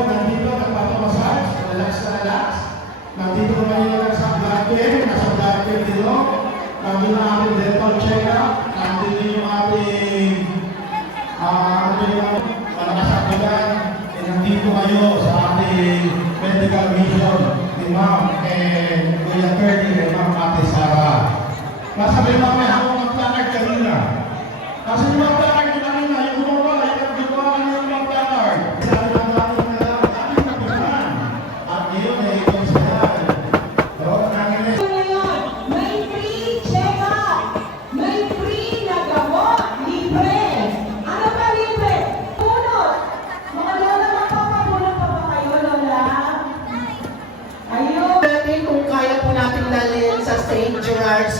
naman nandito, nagpapamassage, relax na relax. Nandito naman yung nasa blood care, nasa blood dito. Nandito ang ating dental check-up. Nandito yung ating, ah, ano yung malakasagulan. Eh, nandito kayo sa ating medical mission ni Ma'am and Kuya Curly and Ma'am Ate Sara. Masabi mo ako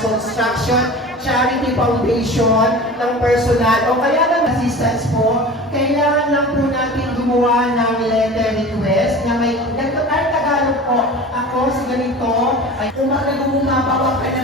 Construction Charity Foundation ng personal o kaya ng assistance po, kailangan lang po natin gumawa ng po. Ako si ganito ay Umaga bumababa ka pagmamahal